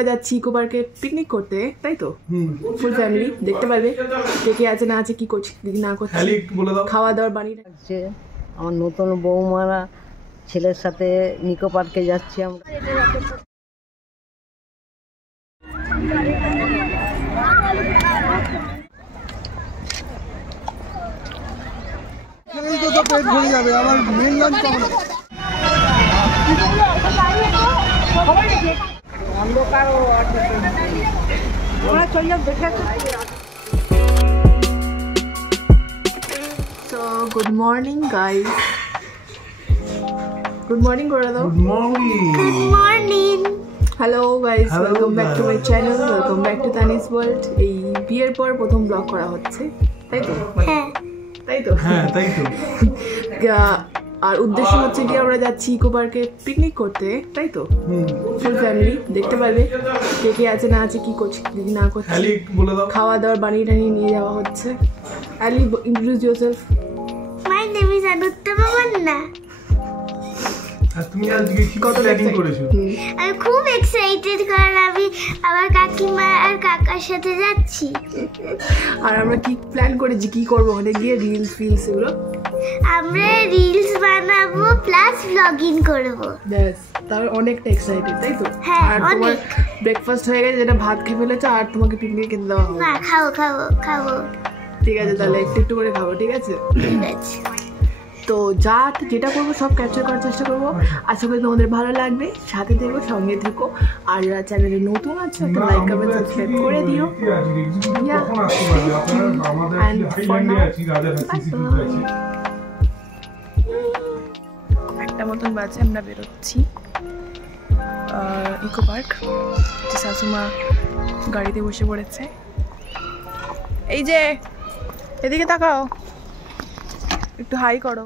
আমরা যাচ্ছি ইকো পার্কে পিকনিক করতে, তাই তো? ফুল ফ্যামিলি দেখতে পারবে কে কে আছে না আছে, কি করছে কি না করছে, খাওয়া দাওয়ার বানিয়ে রাখছে। আমার নতুন বৌমারা ছেলের সাথে নিকো পার্কে যাচ্ছি আমরা। পেট ভরে যাবে আমার মেন লাঞ্চ কখন? So good morning guys. Good morning করে দাও। Good morning. Good morning. Hello guys, welcome back to my channel, welcome back to Tanis World. এই বিয়ের পর প্রথম ব্লগ করা হচ্ছে, তাই তো? হ্যাঁ তাই তো? হ্যাঁ তাই তো। আর উদ্দেশ্য হচ্ছে কি আমরা যাচ্ছি ইকো পার্কে পিকনিক করতে, তাই তো? ফুল ফ্যামিলি দেখতে পারবে কে কে আছে না আছে, কি করছে কি না করছে, খাওয়া দাওয়ার বানিয়ে টানিয়ে নিয়ে যাওয়া হচ্ছে। Ali, introduce yourself. My name is Anuttama Manna. তুমি আজকে কি কত প্ল্যানিং করেছো? আমি খুব এক্সাইটেড কারণ আমি আমার কাকিমা আর কাকার সাথে যাচ্ছি। আর আমরা কি প্ল্যান করেছি, কি করবো ওখানে গিয়ে? রিলস ফিলস এগুলো আমরা রিলস বানাবো প্লাস ব্লগিং করবো। ব্যাস, তার অনেকটা এক্সাইটেড, তাই তো? হ্যাঁ, আর তোমার ব্রেকফাস্ট হয়ে গেছে, যেটা ভাত খেয়ে ফেলেছো, আর তোমাকে পিকনিক খেতে দেওয়া হবে না। খাবো ঠিক আছে, তাহলে একটু একটু করে খাবো, ঠিক আছে? ঠিক আছে। তো যেটা করবো সব ক্যাপচার করার চেষ্টা করবো। আশা করি তোমাদের ভালো লাগবে, সাথে থেকো, সঙ্গে থেকো। আর যারা চ্যানেলে নতুন আছে একটা লাইক কমেন্ট সাবস্ক্রাইব করে দিও। একটা মতন বাজে, আমরা বেরোচ্ছি ইকো পার্ক। শাশুমা গাড়িতে বসে পড়েছে। এই যে এদিকে তাকাও, একটু হাই করো।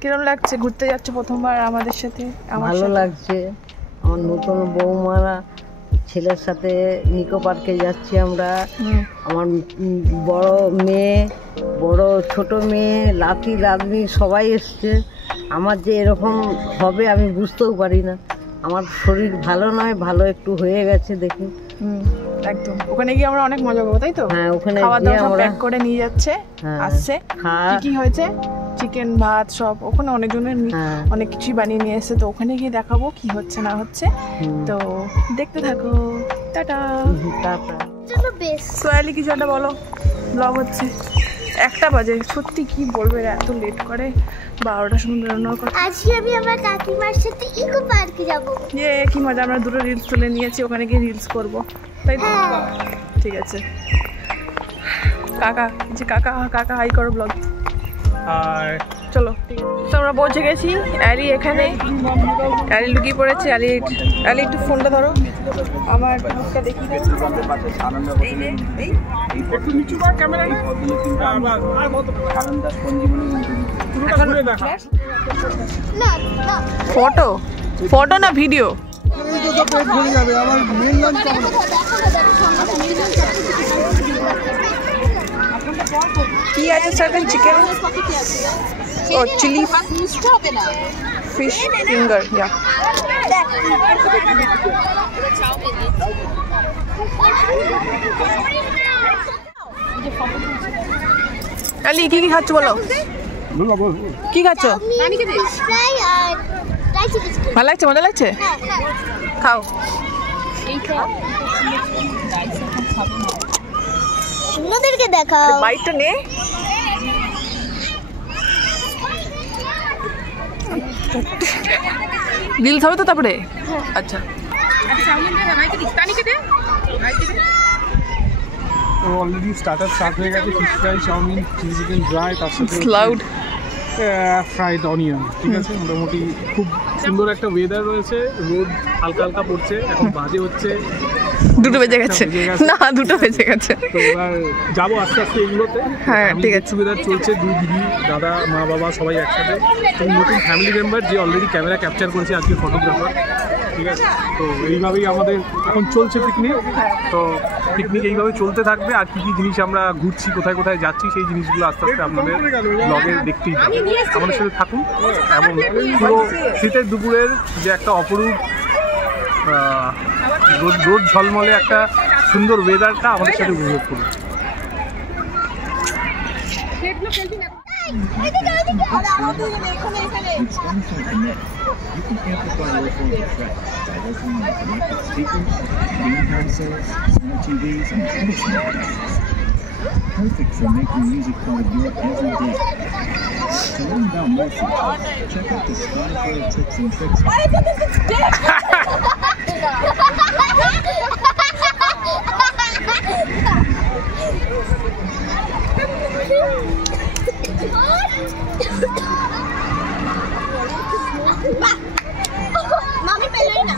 কিরম লাগছে ঘুরতে যাচ্ছ প্রথমবার আমাদের সাথে? ভালো লাগছে। আমার নতুন বৌমারা ছেলের সাথে নিকো পার্কে যাচ্ছি আমরা। আমার বড় মেয়ে, বড় ছোট মেয়ে, লাতি লাদনি সবাই এসছে। আমার যে এরকম হবে আমি বুঝতেও পারি না। আমার শরীর ভালো নয়, ভালো একটু হয়ে গেছে দেখি। একদম ওখানে গিয়ে আমরা অনেক মজা করবো, তাই তো? হ্যাঁ, ওখানে খাওয়া দাওয়া সব প্যাক করে নিয়ে যাচ্ছে, আসছে। কি হয়েছে, চিকেন ভাত সব ওখানে অনেকজনের অনেক কিছুই বানিয়ে নিয়ে এসেছে। তো ওখানে গিয়ে দেখাবো কি হচ্ছে না হচ্ছে। তো দেখতে থাকো। টাটা। সোয়ালি কিছু একটা বলো, ব্লগ হচ্ছে। 1টা বাজে, সত্যি কি বলবে, এত লেট করে। 12টার সময় বেরোনোর কথা। আজকে আমি আমার কাকিমার সাথে ইকো পার্কে যাবো। কি মজা, আমরা 2টো রিলস তুলে নিয়েছি, ওখানে গিয়ে রিলস করবো, তাই তো? ঠিক আছে। কাকা হাই করো ব্লগ। আর চলো, ঠিক আছে। তো আমরা পৌঁছে গেছি। অ্যালি এখানে, অ্যালি লুকিয়ে পড়েছে। অ্যালি একটু ফোনটা ধরো, আমার মুখটা দেখি। ফটো না ভিডিও? পেট ভরে যাবে আমার মেন লাঞ্চ কখন? কি আছে স্যার? চিকেন ও চিলি ফিশ ফিঙ্গার। আলি কি খাচ্ছ বলো? কি খাচ্ছ? ভালো লাগছে, মজা লাগছে? খাও। ওদেরকে দেখাও, বাইটটা নে। রিলস হবে তো তারপরে? আচ্ছা। অলরেডি স্টার্ট হয়ে গেছে। Fish fry, chowmein, chilli chicken dry, তার সাথে স্লাউড ফ্রাইড অনিয়ন। ঠিক আছে, মোটামুটি খুব সুন্দর একটা ওয়েদার রয়েছে। রোদ হালকা হালকা পড়ছে। এখন বাজে হচ্ছে 2টো বেজে গেছে। না, 2টো বেজে গেছে। তো এবার যাবো আস্তে আস্তে এগুলোতে। হ্যাঁ, ঠিক আছে। সুবিধা চলছে, 2 দিদি, দাদা, মা, বাবা সবাই একসাথে। এবং নতুন ফ্যামিলি মেম্বার যে অলরেডি ক্যামেরা ক্যাপচার করেছে, আজকে ফটোগ্রাফার। ঠিক আছে, তো এইভাবেই আমাদের এখন চলছে পিকনিক। তো পিকনিক এইভাবে চলতে থাকবে। আর কী কী জিনিস আমরা ঘুরছি, কোথায় কোথায় যাচ্ছি, সেই জিনিসগুলো আস্তে আস্তে আপনাদের ব্লগে দেখতেই পাবেন। আমাদের সাথে থাকুন। এবং পুরো শীতের দুপুরের যে একটা অপরূপ রোদ ঝলমলে একটা সুন্দর ওয়েদারটা আমাদের সাথে উপভোগ করুন। Perfect for making music part of your everyday. To learn about more features, check out the Spotify tips and tricks. Why did this stick? Mommy, pelai na.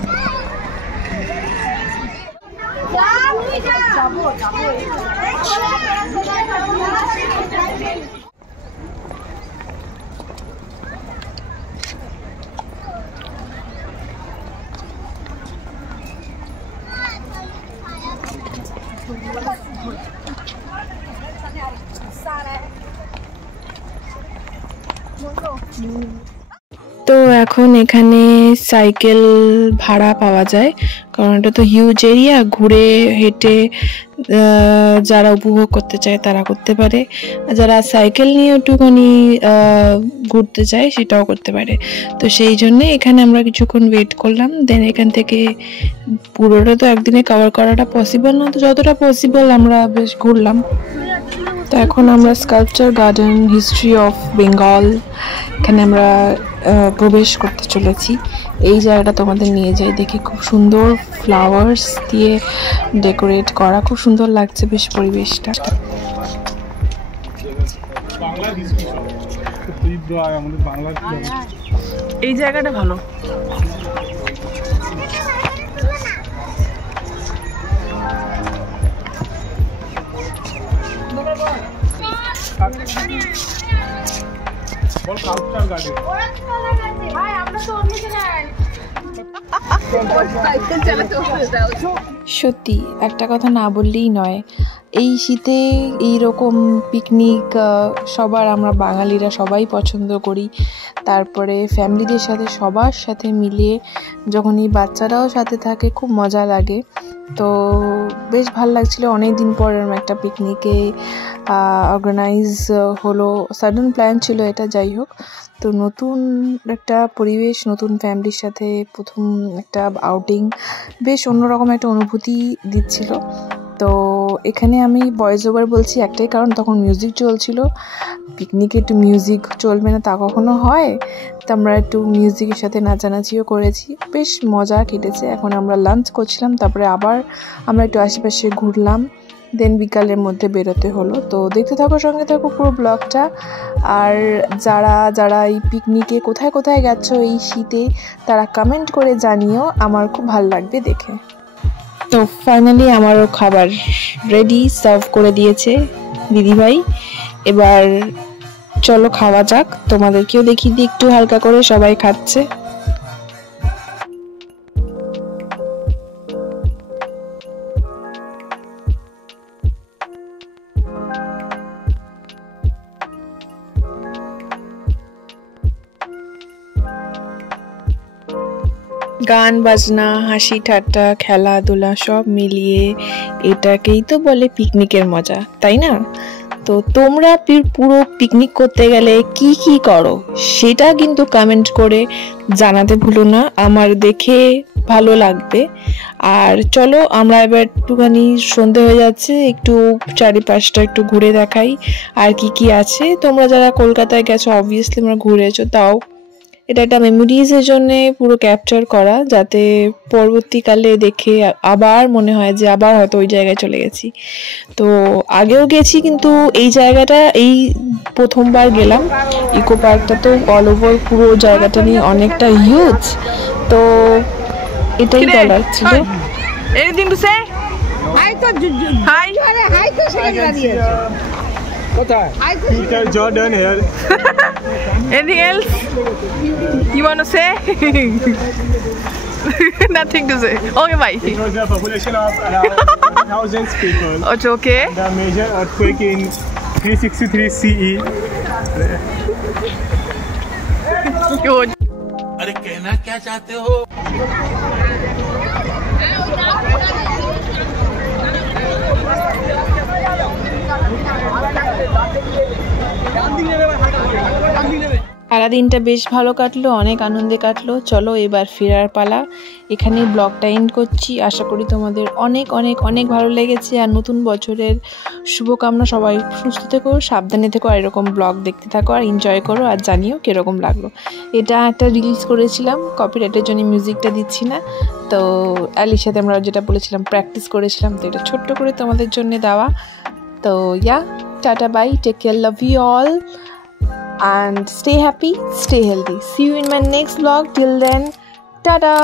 তো এখন এখানে সাইকেল ভাড়া পাওয়া যায়, কারণ এটা তো হিউজ এরিয়া, ঘুরে হেঁটে যারা উপভোগ করতে চায় তারা করতে পারে, যারা সাইকেল নিয়ে একটুখানি ঘুরতে চায় সেটাও করতে পারে। তো সেই জন্যে এখানে আমরা কিছুক্ষণ ওয়েট করলাম। দেন এখান থেকে পুরোটা তো একদিনে কভার করাটা পসিবল না, তো যতটা পসিবল আমরা বেশ ঘুরলাম। তো এখন আমরা sculpture garden, history of Bengal, এখানে আমরা প্রবেশ করতে চলেছি। এই জায়গাটা তোমাদের নিয়ে যাই, দেখি খুব সুন্দর ফ্লাওয়ার্স দিয়ে ডেকোরেট করা, খুব সুন্দর লাগছে বেশ পরিবেশটা। এই জায়গাটা ভালো। সত্যি একটা কথা না বললেই নয়, এই শীতে এইরকম পিকনিক সবার, আমরা বাঙালিরা সবাই পছন্দ করি। তারপরে ফ্যামিলিদের সাথে সবার সাথে মিলিয়ে যখন এই বাচ্চারাও সাথে থাকে খুব মজা লাগে। তো বেশ ভালো লাগছিলো, অনেক দিন পর একটা পিকনিকে অর্গানাইজ হলো, সাডেন প্ল্যান ছিল এটা, যাই হোক। তো নতুন একটা পরিবেশ, নতুন ফ্যামিলির সাথে প্রথম একটা আউটিং, বেশ অন্যরকম একটা অনুভূতি দিচ্ছিল। তো এখানে আমি ভয়েস ওভার বলছি একটাই কারণ, তখন মিউজিক চলছিল। পিকনিকে একটু মিউজিক চলবে না তা কখনো হয়? তো আমরা একটু মিউজিকের সাথে নাচানাচিও করেছি, বেশ মজা কেটেছে। এখন আমরা লাঞ্চ করছিলাম, তারপরে আবার আমরা একটু আশেপাশে ঘুরলাম, দেন বিকালের মধ্যে বেরোতে হলো। তো দেখতে থাকো, সঙ্গে থাকো পুরো ব্লগটা। আর যারা যারা এই পিকনিকে কোথায় কোথায় গেছো এই শীতে, তারা কমেন্ট করে জানিও, আমার খুব ভালো লাগবে দেখে। তো ফাইনালি আমারও খাবার রেডি, সার্ভ করে দিয়েছে দিদিভাই। এবার চলো খাওয়া যাক, তোমাদেরকেও দেখিয়ে দিই একটু হালকা করে, সবাই খাচ্ছে। গান বাজনা, হাসি ঠাট্টা, খেলাধুলা সব মিলিয়ে এটাকেই তো বলে পিকনিকের মজা, তাই না? তো তোমরা পুরো পিকনিক করতে গেলে কি কি করো সেটা কিন্তু কমেন্ট করে জানাতে ভুলো না, আমার দেখে ভালো লাগবে। আর চলো আমরা এবার একটুখানি সন্ধে হয়ে যাচ্ছে, একটু চারিপাশটা একটু ঘুরে দেখাই আর কি কি আছে। তোমরা যারা কলকাতায় গেছো অবভিয়াসলি তোমরা ঘুরেছো, তাও এটা একটা মেমোরিজের জন্যে পুরো ক্যাপচার করা, যাতে পরবর্তীকালে দেখে আবার মনে হয় যে আবার হয়তো ওই জায়গায় চলে গেছি। তো আগেও গেছি, কিন্তু এই জায়গাটা এই প্রথমবার গেলাম। ইকো পার্কটা তো অল ওভার পুরো জায়গাটা নিয়ে অনেকটা হিউজ, তো এটাই বলার ছিল। Anything to say? হাই তো হাই, আরে হাই তো সেখানে দাঁড়িয়ে আছে। Peter Jordan here. Anything else you want to say? Nothing to say. Okay, bye. It was a population of around 1,000 people. It's okay. The major earthquake in 363 CE. Good. अरे कहना क्या चाहते हो? সারাদিনটা বেশ ভালো কাটলো, অনেক আনন্দে কাটলো। চলো এবার ফেরার পালা। এখানেই ব্লগটা এন্ড করছি। আশা করি তোমাদের অনেক অনেক অনেক ভালো লেগেছে। আর নতুন বছরের শুভকামনা। সবাই সুস্থ থেকো, সাবধানে থেকো, আর এরকম ব্লগ দেখতে থাকো আর এনজয় করো, আর জানিও কীরকম লাগলো। এটা একটা রিলস করেছিলাম, কপিরাইটের জন্য মিউজিকটা দিচ্ছি না। তো অ্যালির সাথে আমরা যেটা বলেছিলাম প্র্যাকটিস করেছিলাম, তো এটা ছোট্ট করে তোমাদের জন্য দেওয়া। তো yeah, tata, bye, take care, love you all. And stay happy, stay healthy. See you in my next vlog. Till then, ta-da!